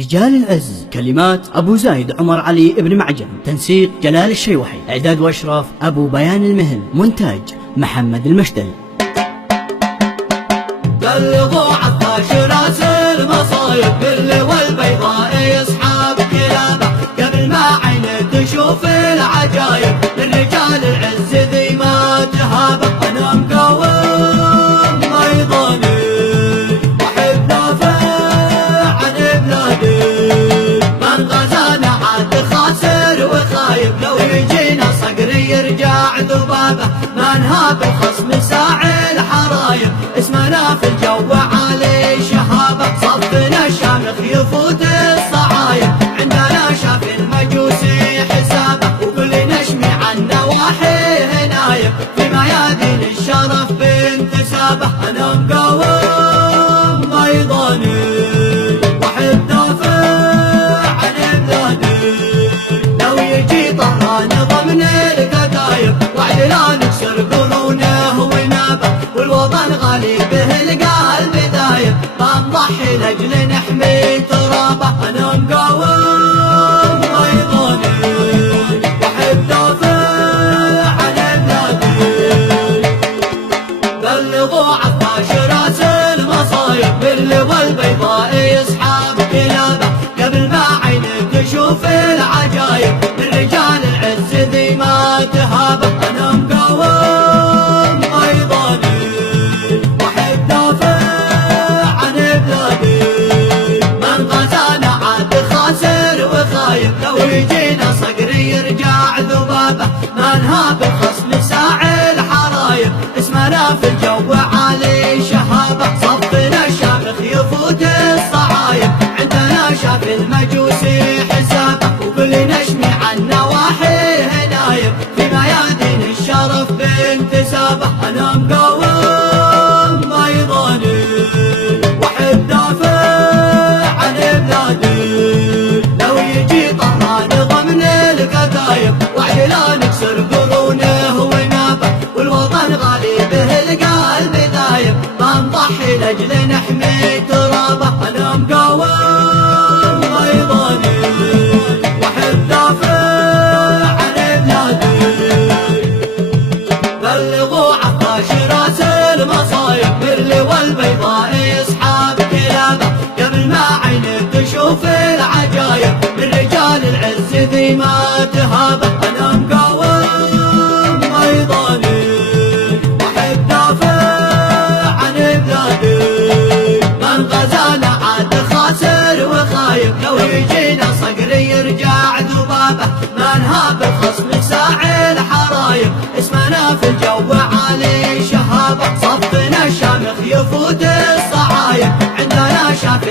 رجال العز. كلمات أبو زايد عمر علي ابن معجم، تنسيق جلال الشيوحي، إعداد وإشراف أبو بيان المهل، مونتاج محمد المشتل. بلغوا عطاش المصايب باللي والبيضاء يصحاب كلابه قبل ما عينه تشوف العجايب. للرجال العز ذي ما تهابه انا مقاوم ايضاني واحب دافع عن بلادي. من غزانا عاد خاسر وخايب لو يجينا صقر يرجع ذبابه. ما نهاب الخصم ساعي الحرايب اسمنا في الجو عالي شهابه. صفنا الشامخ يفوت الصعايب عندنا شاف المجوسي حسابه. وكل نشمي عن نواحيه نايب في ميادين الشرف بانتسابه. انا مقاوم ايضاني واحب دافع عن بلادي. لو يجي طهران ضمن الكتايب وعد لا نكسر قرونه ونابه. والوطن غالي به القلب دايب ما نضحي لاجل نحمي ترابه. انا مقاوم ايضاني واحب دافع عن بلادي. بلغوا عطاش راس المصايب باللي والبيضاء يصحاب كلابه قبل ما عينك تشوف العجايب. للرجال العز ذي ما تهابه. انا مقاوم ايضاني واحب دافع عن بلادي. من غزانا عاد خاسر وخايب لو يجينا صقر يرجع ذبابه. ما نهاب الخصم ساعي الحرايب اسمنا في الجو عالي شهابه. صفنا الشامخ يفوت الصعايب عندنا شاف المجوسي حسابه. وكل نشمي عن نواحيه نايب في ميادين الشرف بانتسابه. انا مقاوم ايضاني واحب دافع عن بلادي. لو يجي طهران ضمن الكتايب وعد لا نكسر قرونه ونابه. والوطن غالي به القلب دايب ما نضحي لاجل نحمي ترابه. انا مقاوم ايضاني واحب دافع عن بلادي. بلغوا عطاش راس المصايب باللي والبيضاء يصحاب كلابه قبل ما عينك تشوف العجايب. للرجال العز ذي ما تهابه. انا مقاوم ايضاني واحب دافع عن بلادي. من غزانا عاد خاسر وخايب لو يجينا صقر يرجع ذبابه. ما نهاب الخصم ساعي الحرايب اسمنا في الجو عالي شهابه. صفنا الشامخ يفوت الصعايب عندنا شاف